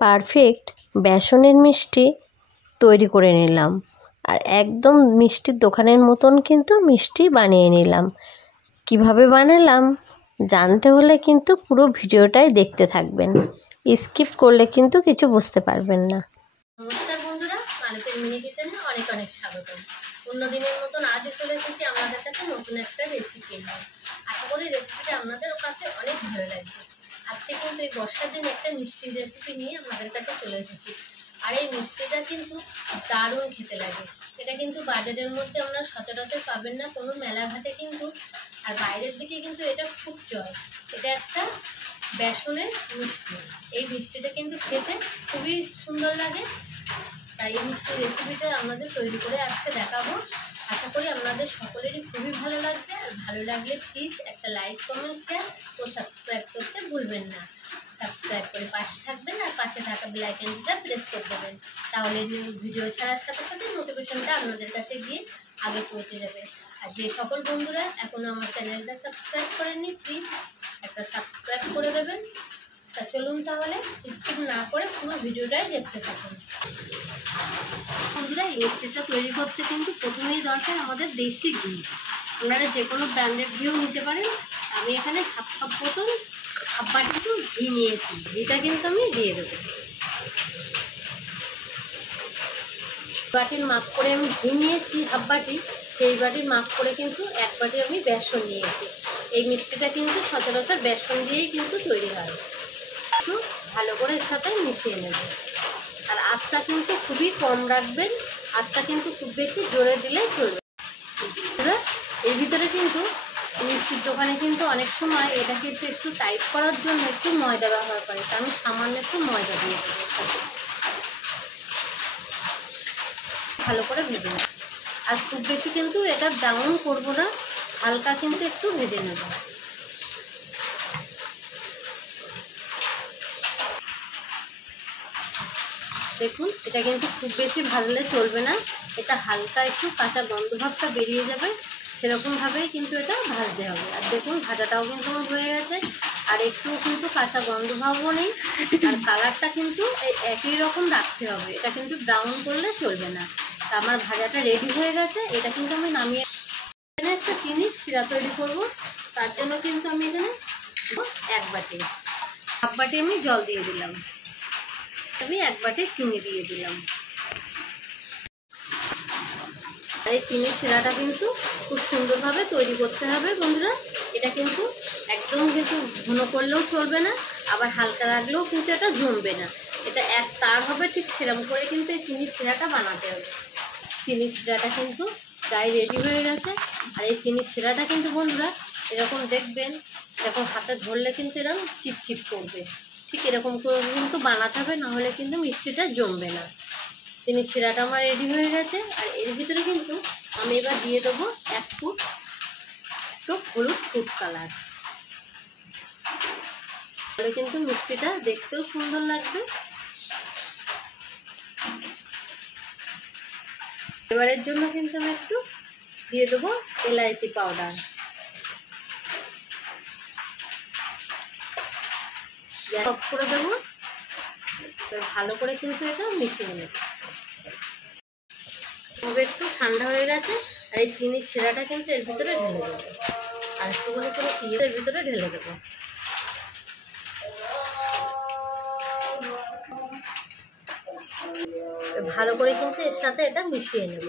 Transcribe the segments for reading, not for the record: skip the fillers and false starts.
Perfect বেসনের মিষ্টি তৈরি করে নিলাম। আর একদম মিষ্টির দোকানের মতন কিন্তু মিষ্টি বানিয়ে নিলাম। কিভাবে বানালাম জানতে হলে কিন্তু পুরো ভিডিওটাই দেখতে থাকবেন, স্কিপ করলে কিন্তু কিছু বুঝতে পারবেন না। নমস্কার বন্ধুরা, মালতীর মিনি কিচেনে অনেক অনেক স্বাগতম। অন্যদিনের মতন আজও চলে এসেছি আপনাদের কাছে নতুন একটা রেসিপি নিয়ে। আশা করি রেসিপিটা আপনাদের কাছে অনেক ভালো লাগবে। আজকে কিন্তু এই বর্ষার দিন একটা মিষ্টির রেসিপি নিয়ে আমাদের কাছে চলে এসেছি। আর এই মিষ্টিটা কিন্তু দারুণ খেতে লাগে। এটা কিন্তু বাজারের মধ্যে আপনারা সচরাচর পাবেন না কোনো মেলাঘাটে কিন্তু, আর বাইরের দিকে কিন্তু এটা খুব চলে। এটা একটা বেসনের মিষ্টি। এই মিষ্টিটা কিন্তু খেতে খুবই সুন্দর লাগে। তাই এই মিষ্টির রেসিপিটা আমাদের তৈরি করে আজকে দেখাবো। আশা করি আপনাদের সকলেরই খুবই ভালো লাগবে। আর ভালো লাগলে প্লিজ একটা লাইক, কমেন্ট, শেয়ার ও সাবস্ক্রাইব করতে ভুলবেন না। সাবস্ক্রাইব করে পাশে থাকবেন আর পাশে থাকা বেল আইকনটা প্রেস করে দেবেন। তাহলে ভিডিও ছাড়ার সাথে সাথে নোটিফিকেশনটা আপনাদের কাছে গিয়ে আগে পৌঁছে যাবে। আর যে সকল বন্ধুরা এখনও আমার চ্যানেলটা সাবস্ক্রাইব করেননি, প্লিজ একটা সাবস্ক্রাইব করে দেবেন। তা চলুন তাহলে স্কিপ না করে পুরো ভিডিওটাই দেখতে থাকুন। বন্ধুরা, এই মিষ্টিটা তৈরি করতে কিন্তু প্রথমেই দরকার আমাদের দেশি ঘি। আপনারা যে কোনো ব্র্যান্ডের ঘিও নিতে পারেন। আমি এখানে হাফ বোতল হাফ বাটি একটু ঘি নিয়েছি। ঘিটা কিন্তু আমি দিয়ে দেবো। বাটির মাপ করে আমি ঘি নিয়েছি হাফ বাটি, সেই বাটির মাপ করে কিন্তু এক বাটি আমি বেসন নিয়েছি। এই মিষ্টিটা কিন্তু সচরাচর বেসন দিয়েই কিন্তু তৈরি হয়। একটু ভালো করে এর সাথে মিশিয়ে নেব। আর আঁচটা কিন্তু খুবই কম রাখবেন, আঁচটা কিন্তু খুব বেশি জোরে দিলেই চলবে। এর ভিতরে কিন্তু মিষ্টির দোকানে কিন্তু অনেক সময় এটা কিন্তু একটু টাইট করার জন্য একটু ময়দা ব্যবহার করে, তা আমি সামান্য একটু ময়দা দিয়ে দেবো। ভালো করে ভেজে নেব। আর খুব বেশি কিন্তু এটা ব্রাউন করব না, হালকা কিন্তু একটু ভেজে নেব। দেখুন, এটা কিন্তু খুব বেশি ভাজলে চলবে না, এটা হালকা একটু কাঁচা গন্ধ ভাবটা বেরিয়ে যাবে সেরকমভাবেই কিন্তু এটা ভাজতে হবে। আর দেখুন ভাজাটাও কিন্তু আমার হয়ে গেছে, আর একটু কিন্তু কাঁচা গন্ধ ভাবও নেই। আর কালারটা কিন্তু একই রকম রাখতে হবে, এটা কিন্তু ব্রাউন করলে চলবে না। তা আমার ভাজাটা রেডি হয়ে গেছে, এটা কিন্তু আমি নামিয়ে এখানে একটা চিনির শিরা তৈরি করব। তার জন্য কিন্তু আমি এখানে এক বাটি হাফ বাটি আমি জল দিয়ে দিলাম, আমি এক বাটি চিনি দিয়ে দিলাম। আর এই চিনির শিরাটা কিন্তু খুব সুন্দরভাবে তৈরি করতে হবে বন্ধুরা। এটা কিন্তু একদম কিন্তু ঘন করলেও চলবে না, আবার হালকা রাখলেও কিন্তু এটা জমবে না। এটা এক তার হবে, ঠিক সেরকম করে কিন্তু এই চিনির শিরাটা বানাতে হবে। চিনির শিরাটা কিন্তু প্রায় রেডি হয়ে গেছে। আর এই চিনির শিরাটা কিন্তু বন্ধুরা এরকম দেখবেন, এরকম হাতে ধরলে কিন্তু এরকম চিপচিপ করবে, ঠিক এরকম করে কিন্তু বানাতে হবে, নাহলে কিন্তু মিষ্টিটা জমবে না। চিনির শিরাটা আমার রেডি হয়ে গেছে। আর এর ভিতরে কিন্তু আমি এবার দিয়ে দেবো একটু হলুদ ফুড কালার, তাহলে কিন্তু মিষ্টিটা দেখতেও সুন্দর লাগবে। এবারের জন্য কিন্তু আমি একটু দিয়ে দেবো এলাইচি পাউডার। গ্যাস অফ করে দেবো। ভালো করে কিন্তু এটা মিশিয়ে নেব। তবে একটু ঠান্ডা হয়ে গেছে। আর এই চিনির শিরাটা কিন্তু এর ভিতরে ঢেলে দেবো, আর একটুখানি করে এর ভিতরে ঢেলে দেবো। ভালো করে কিন্তু এর সাথে এটা মিশিয়ে নেব।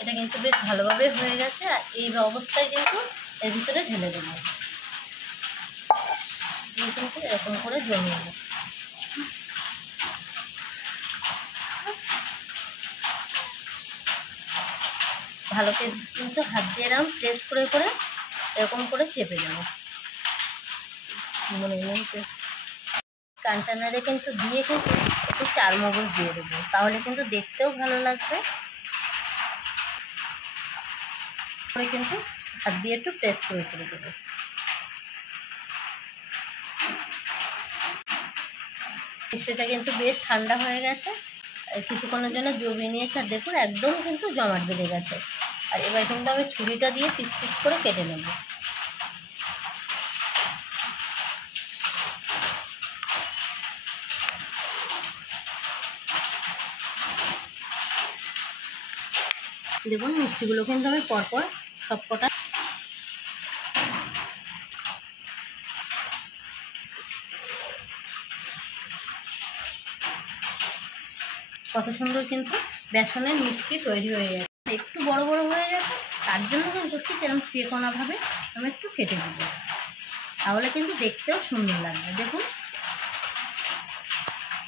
এটা কিন্তু বেশ ভালোভাবে হয়ে গেছে। আর এই অবস্থায় কিন্তু এর ভিতরে ঢেলে দেবো, কিন্তু এরকম করে জমিয়ে নেব। ভালো করে কিন্তু হাত দিয়ে এরকম প্রেস করে করে এরকম করে চেপে দেবো। কন্টেনারে কিন্তু দিয়ে কিন্তু একটু চারমগজ দিয়ে দেবো, তাহলে কিন্তু দেখতেও ভালো লাগবে। করে কিন্তু হাত দিয়ে একটু প্রেস করে দেবো। মিষ্টিটা কিন্তু বেশ ঠান্ডা হয়ে গেছে, কিছুক্ষণের জন্য জমিয়ে নিয়েছে। আর দেখুন একদম কিন্তু জমাট বেঁধে গেছে। আর এবার কিন্তু আমি ছুরিটা দিয়ে পিস পিস করে কেটে নেব। দেখুন মিষ্টিগুলো কিন্তু আমি পরপর সব কটা কত সুন্দর কিন্তু বেসনের মিষ্টি তৈরি হয়ে গেছে। একটু বড় বড় হয়ে গেছে, তার জন্য কিন্তু ঠিক এরকম ত্রিকোণাভাবে আমি একটু কেটে দেবো, তাহলে কিন্তু দেখতেও সুন্দর লাগবে। দেখুন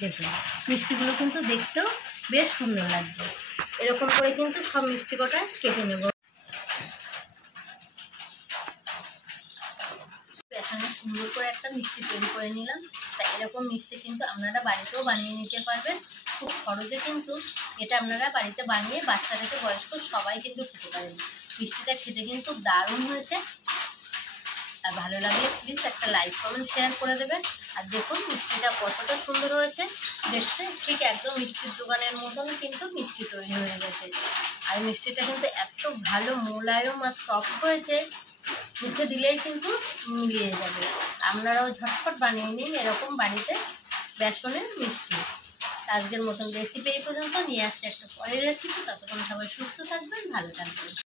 দেখুন মিষ্টিগুলো কিন্তু দেখতেও বেশ সুন্দর লাগবে। এরকম করে কিন্তু সব মিষ্টি কটা কেটে নেব। বেসনের সুন্দর করে একটা মিষ্টি তৈরি করে নিলাম। তা এরকম মিষ্টি কিন্তু আপনারা বাড়িতেও বানিয়ে নিতে পারবেন খুব সহজে। কিন্তু এটা আপনারা বাড়িতে বানিয়ে বাচ্চা থেকে বয়স্ক সবাই কিন্তু খেতে পারেন। মিষ্টিটা খেতে কিন্তু দারুণ হয়েছে। আর ভালো লাগলে প্লিজ একটা লাইক কমেন্ট শেয়ার করে দেবেন। আর দেখুন মিষ্টিটা কতটা সুন্দর হয়েছে দেখতে, ঠিক একদম মিষ্টির দোকানের মতন কিন্তু মিষ্টি তৈরি হয়ে গেছে। আর মিষ্টিটা কিন্তু এত ভালো মোলায়ম আর সফট হয়েছে, মুখে দিলেই কিন্তু মিলিয়ে যাবে। আপনারাও ঝটপট বানিয়ে নিন এরকম বাড়িতে বেসনের মিষ্টি। আজকের মতন রেসিপি এই পর্যন্ত, নিয়ে আসছে একটা পরের রেসিপি। ততক্ষণ সবাই সুস্থ থাকবেন, ভালো থাকবেন।